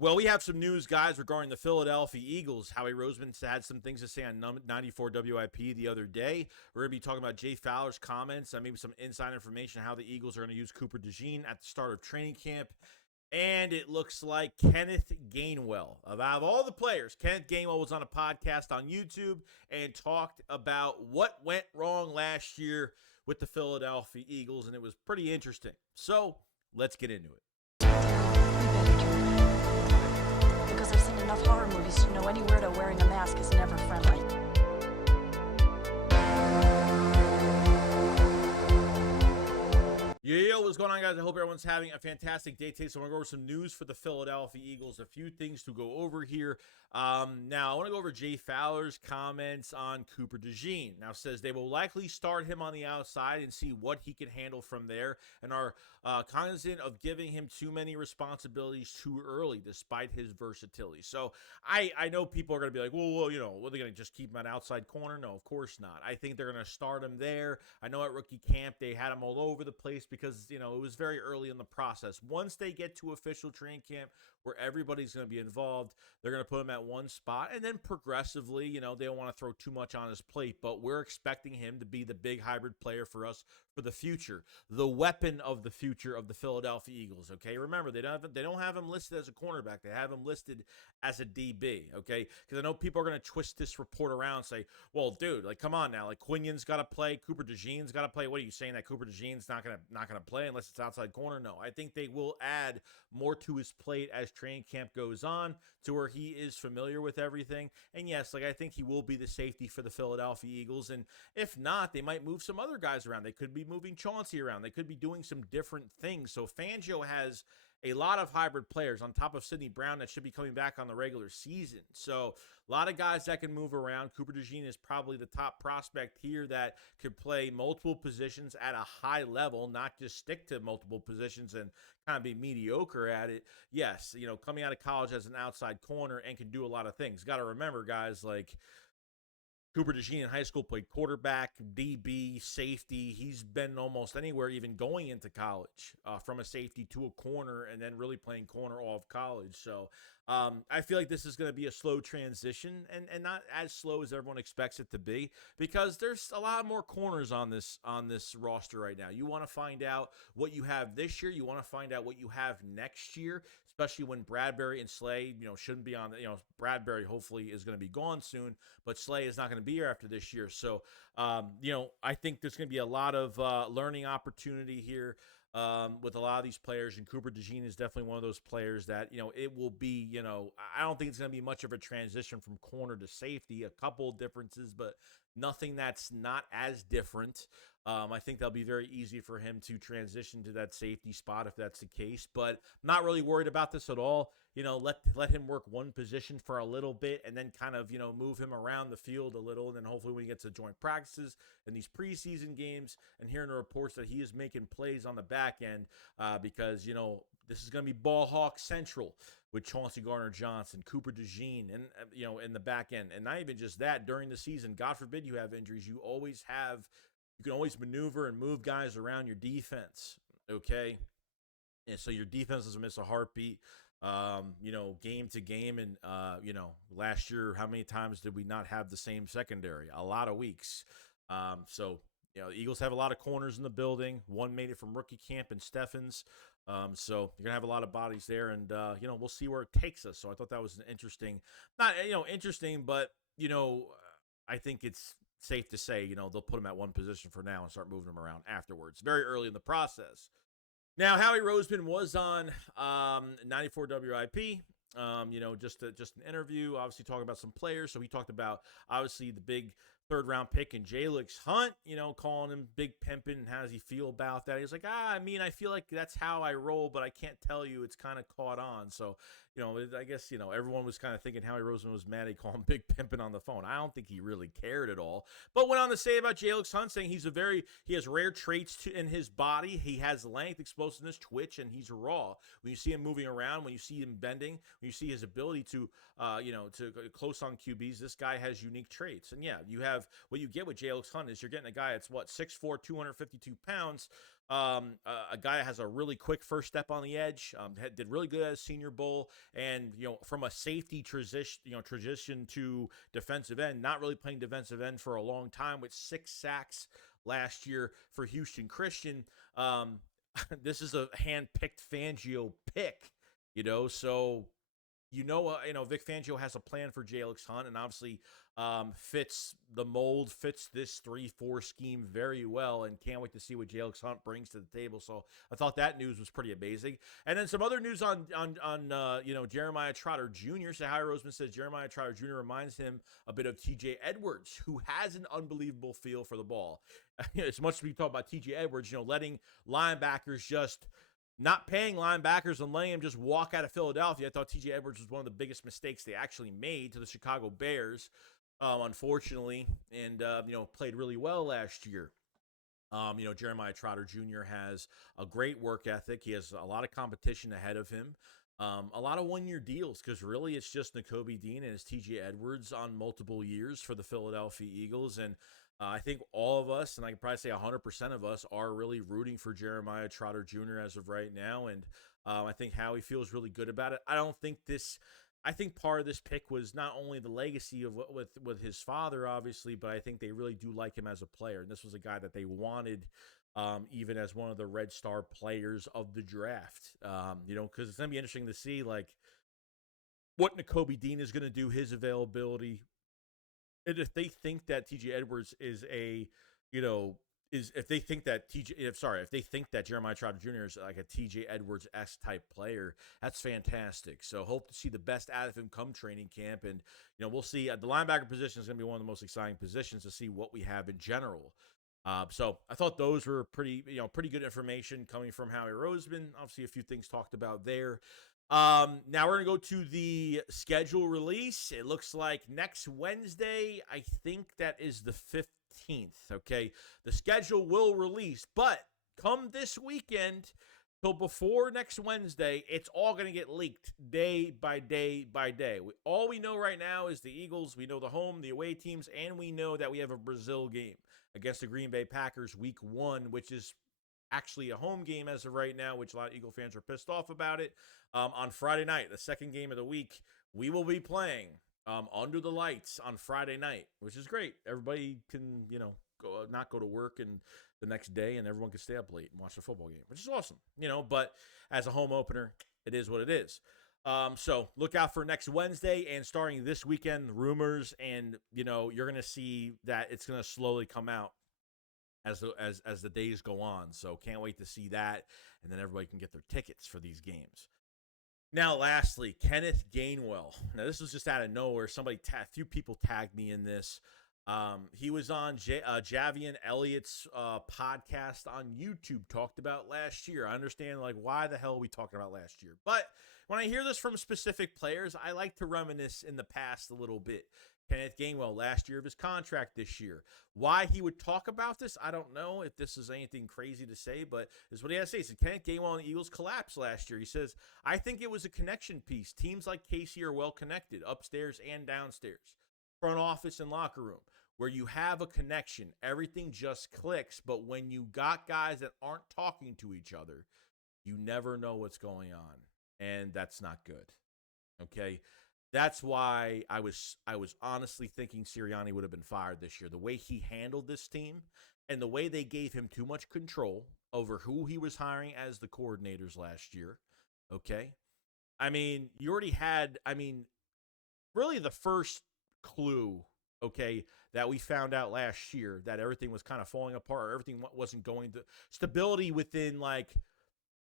Well, we have some news, guys, regarding the Philadelphia Eagles. Howie Roseman had some things to say on 94 WIP the other day. We're going to be talking about Jay Fowler's comments, maybe some inside information on how the Eagles are going to use Cooper Dejean at the start of training camp. And it looks like Kenneth Gainwell, of all the players, Kenneth Gainwell was on a podcast on YouTube and talked about what went wrong last year with the Philadelphia Eagles, and it was pretty interesting. So let's get into it. Because I've seen enough horror movies to know any weirdo wearing a mask is never friendly. Yo, what's going on, guys? I hope everyone's having a fantastic day today. So I'm going to go over some news for the Philadelphia Eagles, a few things to go over here. Now, I want to go over Jay Fowler's comments on Cooper Dejean. Now, says they will likely start him on the outside and see what he can handle from there, and are cognizant of giving him too many responsibilities too early, despite his versatility. So I know people are going to be like, well, you know, what are they going to just keep him at outside corner? No, of course not. I think they're going to start him there. I know at rookie camp they had him all over the place because, you know, it was very early in the process. Once they get to official training camp where everybody's going to be involved, they're going to put him at one spot, and then progressively, you know, they don't want to throw too much on his plate, but we're expecting him to be the big hybrid player for us for the future, the weapon of the future of the Philadelphia Eagles. Okay, remember they don't have him listed as a cornerback; they have him listed as a DB. Okay, because I know people are going to twist this report around and say, "Well, dude, like, come on now, like Quinion's got to play, Cooper Dejean's got to play." What are you saying, that Cooper Dejean's not gonna play unless it's outside corner? No, I think they will add more to his plate as training camp goes on, to where he is familiar with everything. And yes, like, I think he will be the safety for the Philadelphia Eagles. And if not, they might move some other guys around. They could be moving Chauncey around. They could be doing some different things. So Fangio has a lot of hybrid players on top of Sidney Brown that should be coming back on the regular season. So a lot of guys that can move around. Cooper Dejean is probably the top prospect here that could play multiple positions at a high level, not just stick to multiple positions and kind of be mediocre at it. Yes, you know, coming out of college as an outside corner and can do a lot of things. Got to remember, guys, like, Cooper Dejean in high school played quarterback, DB, safety. He's been almost anywhere, even going into college, from a safety to a corner, and then really playing corner all of college. So I feel like this is going to be a slow transition, and not as slow as everyone expects it to be, because there's a lot more corners on this roster right now. You want to find out what you have this year. You want to find out what you have next year, especially when Bradbury and Slay, you know, shouldn't be on. You know, Bradbury hopefully is going to be gone soon, but Slay is not going to be here after this year. So, you know, I think there's going to be a lot of learning opportunity here with a lot of these players, and Cooper Dejean is definitely one of those players that, you know, it will be, you know, I don't think it's going to be much of a transition from corner to safety. A couple of differences, but nothing that's not as different. I think that'll be very easy for him to transition to that safety spot if that's the case, but not really worried about this at all. You know, let him work one position for a little bit, and then kind of, you know, move him around the field a little, and then hopefully when he gets to joint practices and these preseason games and hearing the reports that he is making plays on the back end, because, you know, this is going to be ball hawk central with Chauncey Gardner-Johnson, Cooper Dejean, and, you know, in the back end. And not even just that, during the season, God forbid you have injuries, you can always maneuver and move guys around your defense, okay? And so your defense doesn't miss a heartbeat, you know, game to game. And, you know, last year, how many times did we not have the same secondary? A lot of weeks. So, you know, the Eagles have a lot of corners in the building. One made it from rookie camp in Steffens. So you're going to have a lot of bodies there, and, you know, we'll see where it takes us. So I thought that was an interesting, not, you know, interesting, but, you know, I think it's safe to say, you know, they'll put him at one position for now and start moving him around afterwards, very early in the process. Now, Howie Roseman was on 94 WIP, you know, just an interview, obviously talking about some players. So he talked about, obviously, the big third-round pick in Jalix Hunt, you know, calling him Big Pimpin'. How does he feel about that? He's like, I mean, I feel like that's how I roll, but I can't tell you. It's kind of caught on. So, you know, I guess, you know, everyone was kind of thinking Howie Roseman was mad he called him Big Pimpin' on the phone. I don't think he really cared at all. But went on to say about Jalix Hunt, saying he has rare traits in his body. He has length, explosiveness, twitch, and he's raw. When you see him moving around, when you see him bending, when you see his ability to, you know, to close on QBs, this guy has unique traits. And yeah, you have what you get with Jalen Hunt is you're getting a guy that's 6'4", 252 pounds. A guy that has a really quick first step on the edge. Did really good at his Senior Bowl, and from a safety transition to defensive end, not really playing defensive end for a long time with 6 sacks last year for Houston Christian. This is a hand-picked Fangio pick, so Vic Fangio has a plan for Jalen Hunt, and obviously fits the mold, fits this 3-4 scheme very well, and can't wait to see what Jalen Hunt brings to the table. So I thought that news was pretty amazing. And then some other news on Jeremiah Trotter Jr. So Howie Roseman says Jeremiah Trotter Jr. reminds him a bit of T.J. Edwards, who has an unbelievable feel for the ball. As much as we talk about T.J. Edwards, letting linebackers just not paying linebackers and letting him just walk out of Philadelphia. I thought T.J. Edwards was one of the biggest mistakes they actually made to the Chicago Bears, unfortunately, and played really well last year. Jeremiah Trotter Jr. has a great work ethic. He has a lot of competition ahead of him. A lot of one-year deals, because really it's just Nakobe Dean and his T.J. Edwards on multiple years for the Philadelphia Eagles. And I think all of us, and I can probably say 100% of us, are really rooting for Jeremiah Trotter Jr. as of right now. And I think Howie feels really good about it. I think part of this pick was not only the legacy of with his father, obviously, but I think they really do like him as a player. And this was a guy that they wanted, even as one of the Red Star players of the draft. Because it's going to be interesting to see what Nakobe Dean is going to do, his availability. And if they think that T.J. Edwards is if they think that Jeremiah Trotter Jr. is like a T.J. Edwards-esque type player, that's fantastic. So hope to see the best out of him come training camp. And, we'll see. The linebacker position is going to be one of the most exciting positions to see what we have in general. So I thought those were pretty good information coming from Howie Roseman. Obviously, a few things talked about there. Now we're going to go to the schedule release. It looks like next Wednesday, I think that is the 15th, okay? The schedule will release, but come this weekend till before next Wednesday, it's all going to get leaked day by day by day. All we know right now is the Eagles. We know the home, the away teams, and we know that we have a Brazil game against the Green Bay Packers week 1, which is actually a home game as of right now, which a lot of Eagle fans are pissed off about it. On Friday night, the second game of the week, we will be playing under the lights on Friday night, which is great. Everybody can, not go to work and the next day, and everyone can stay up late and watch the football game, which is awesome. But as a home opener, it is what it is. So look out for next Wednesday, and starting this weekend, rumors, and you're gonna see that it's gonna slowly come out as the days go on. So can't wait to see that, and then everybody can get their tickets for these games. Now, lastly, Kenneth Gainwell. Now, this was just out of nowhere. A few people tagged me in this. He was on Javian Elliott's podcast on YouTube, talked about last year. I understand, why the hell are we talking about last year? But when I hear this from specific players, I like to reminisce in the past a little bit. Kenneth Gainwell, last year of his contract this year. Why he would talk about this, I don't know if this is anything crazy to say, but this is what he has to say. He said, Kenneth Gainwell and the Eagles collapsed last year. He says, I think it was a connection piece. Teams like KC are well connected, upstairs and downstairs, front office and locker room, where you have a connection. Everything just clicks, but when you got guys that aren't talking to each other, you never know what's going on, and that's not good, okay? That's why I was honestly thinking Sirianni would have been fired this year. The way he handled this team and the way they gave him too much control over who he was hiring as the coordinators last year, okay? You already had, really the first clue, okay, that we found out last year that everything was kind of falling apart, or everything wasn't going to stability within,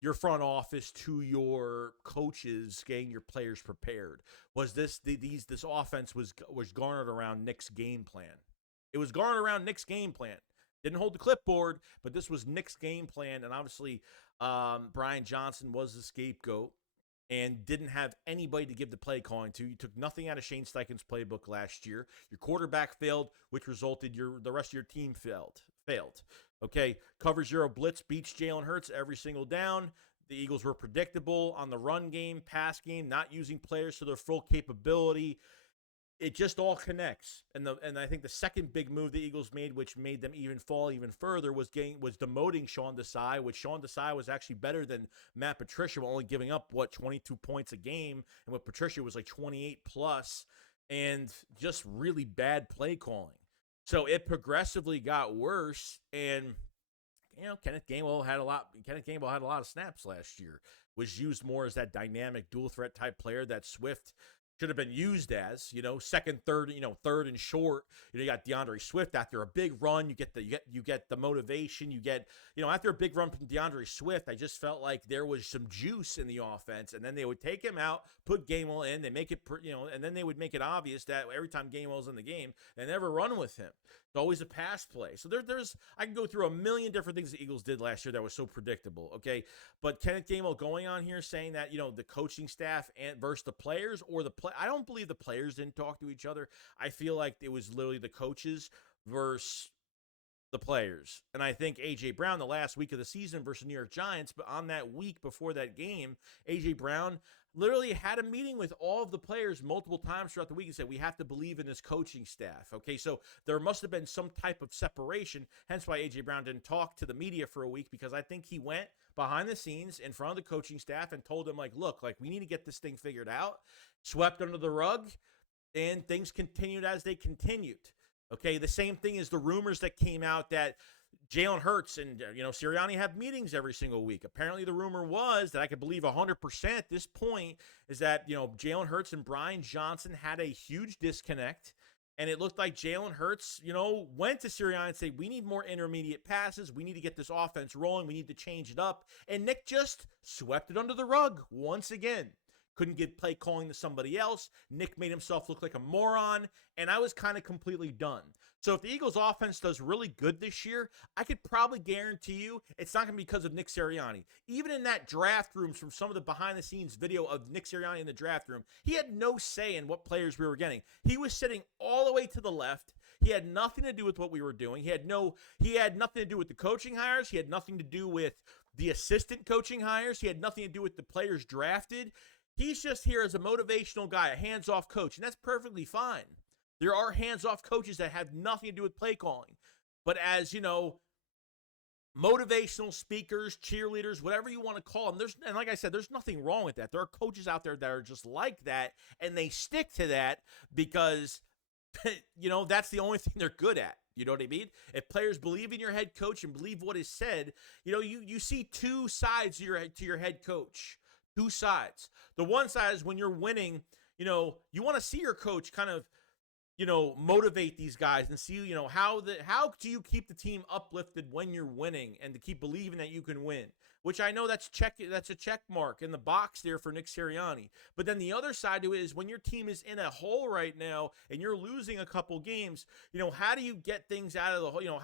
your front office to your coaches, getting your players prepared. Was this offense was garnered around Nick's game plan? It was garnered around Nick's game plan. Didn't hold the clipboard, but this was Nick's game plan, and obviously Brian Johnson was the scapegoat and didn't have anybody to give the play calling to. You took nothing out of Shane Steichen's playbook last year. Your quarterback failed, which resulted the rest of your team failed. Okay, cover zero blitz beats Jalen Hurts every single down. The Eagles were predictable on the run game, pass game, not using players to their full capability. it just all connects. And I think the second big move the Eagles made, which made them even fall even further, was demoting Sean Desai, which Sean Desai was actually better than Matt Patricia, only giving up 22 points a game, and what Patricia was like 28 plus, and just really bad play calling. So it progressively got worse, and Kenneth Gainwell had a lot of snaps last year. Was used more as that dynamic dual threat type player that Swift should have been used as, second, third, third and short. You got DeAndre Swift after a big run. You get the motivation. You get, after a big run from DeAndre Swift, I just felt like there was some juice in the offense, and then they would take him out, put Gainwell in, they make it, and then they would make it obvious that every time Gainwell's in the game, they never run with him. It's always a pass play. So I can go through a million different things the Eagles did last year that was so predictable. Okay, but Kenneth Gainwell going on here saying that the coaching staff versus the players, or I don't believe the players didn't talk to each other. I feel like it was literally the coaches versus the players. And I think A.J. Brown, the last week of the season versus New York Giants, but on that week before that game, A.J. Brown literally had a meeting with all of the players multiple times throughout the week and said, we have to believe in this coaching staff. Okay, so there must have been some type of separation, hence why A.J. Brown didn't talk to the media for a week, because I think he went behind the scenes in front of the coaching staff and told them, look, we need to get this thing figured out, swept under the rug, and things continued as they continued. Okay, the same thing as the rumors that came out that Jalen Hurts and, Sirianni have meetings every single week. Apparently the rumor was that I could believe 100% at this point is that, Jalen Hurts and Brian Johnson had a huge disconnect. And it looked like Jalen Hurts, went to Sirianni and said, we need more intermediate passes. We need to get this offense rolling. We need to change it up. And Nick just swept it under the rug once again. Couldn't get play calling to somebody else. Nick made himself look like a moron. And I was kind of completely done. So if the Eagles offense does really good this year, I could probably guarantee you it's not going to be because of Nick Sirianni. Even in that draft room, from some of the behind-the-scenes video of Nick Sirianni in the draft room, he had no say in what players we were getting. He was sitting all the way to the left. He had nothing to do with what we were doing. He had nothing to do with the coaching hires. He had nothing to do with the assistant coaching hires. He had nothing to do with the players drafted. He's just here as a motivational guy, a hands-off coach, and that's perfectly fine. There are hands-off coaches that have nothing to do with play calling. But as, motivational speakers, cheerleaders, whatever you want to call them, and like I said, there's nothing wrong with that. There are coaches out there that are just like that, and they stick to that because, that's the only thing they're good at. You know what I mean? If players believe in your head coach and believe what is said, you see two sides to your head coach. Two sides. The one side is when you're winning, you want to see your coach kind of, motivate these guys and see, how do you keep the team uplifted when you're winning and to keep believing that you can win, which I know that's a check mark in the box there for Nick Sirianni. But then the other side to it is when your team is in a hole right now and you're losing a couple games, how do you get things out of the hole?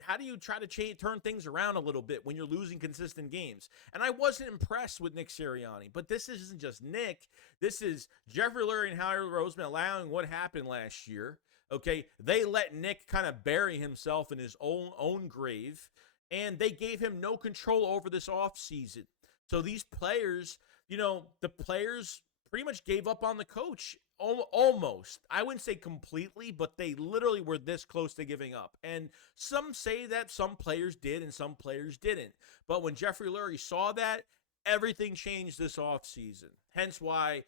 How do you try to turn things around a little bit when you're losing consistent games? And I wasn't impressed with Nick Sirianni, but this isn't just Nick. This is Jeffrey Lurie and Howie Roseman allowing what happened last year. Okay, they let Nick kind of bury himself in his own grave, and they gave him no control over this offseason. So these players, the players pretty much gave up on the coach. Almost. I wouldn't say completely, but they literally were this close to giving up. And some say that some players did and some players didn't. But when Jeffrey Lurie saw that, everything changed this offseason. Hence why,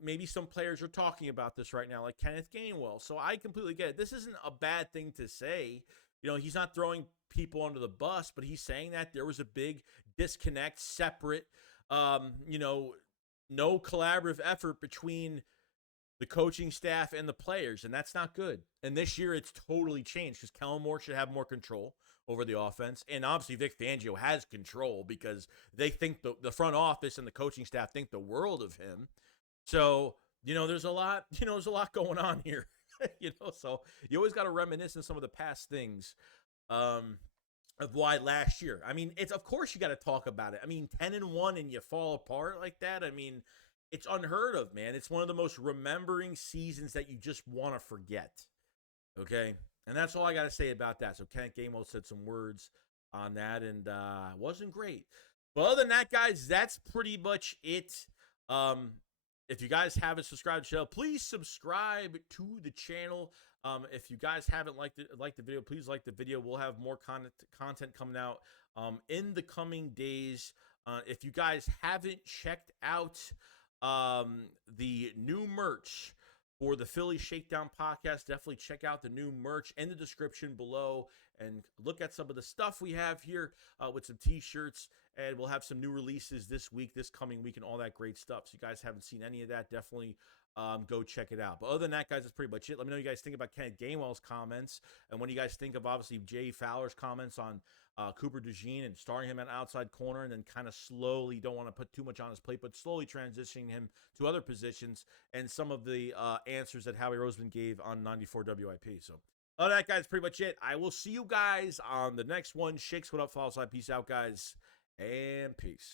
maybe some players are talking about this right now, like Kenneth Gainwell. So I completely get it. This isn't a bad thing to say. He's not throwing people under the bus, but he's saying that there was a big disconnect, separate, no collaborative effort between the coaching staff and the players, and that's not good. And this year it's totally changed because Kellen Moore should have more control over the offense. And obviously Vic Fangio has control because they think the front office and the coaching staff think the world of him. So, there's a lot going on here. So you always got to reminisce on some of the past things of why last year. I mean, of course you got to talk about it. I mean, 10-1 and you fall apart like that. I mean, it's unheard of, man. It's one of the most remembering seasons that you just want to forget. Okay? And that's all I got to say about that. So Kenneth Gainwell said some words on that, and wasn't great. But other than that, guys, that's pretty much it. if you guys haven't subscribed to the channel, please subscribe to the channel. If you guys haven't liked the video, please like the video. We'll have more content coming out in the coming days. If you guys haven't checked out the new merch for the Philly Shakedown podcast, definitely check out the new merch in the description below and look at some of the stuff we have here with some t-shirts, and we'll have some new releases this coming week, and all that great stuff. So you guys haven't seen any of that, definitely go check it out. But other than that, guys, that's pretty much it. Let me know what you guys think about Kenneth Gainwell's comments, and what do you guys think of, obviously, Jay Fowler's comments on Cooper Dejean and starting him at outside corner, and then kind of slowly, don't want to put too much on his plate, but slowly transitioning him to other positions, and some of the answers that Howie Roseman gave on 94 WIP. So other than that, guys, pretty much it. I will see you guys on the next one. Shakes, what up, follow side. Peace out, guys, and peace.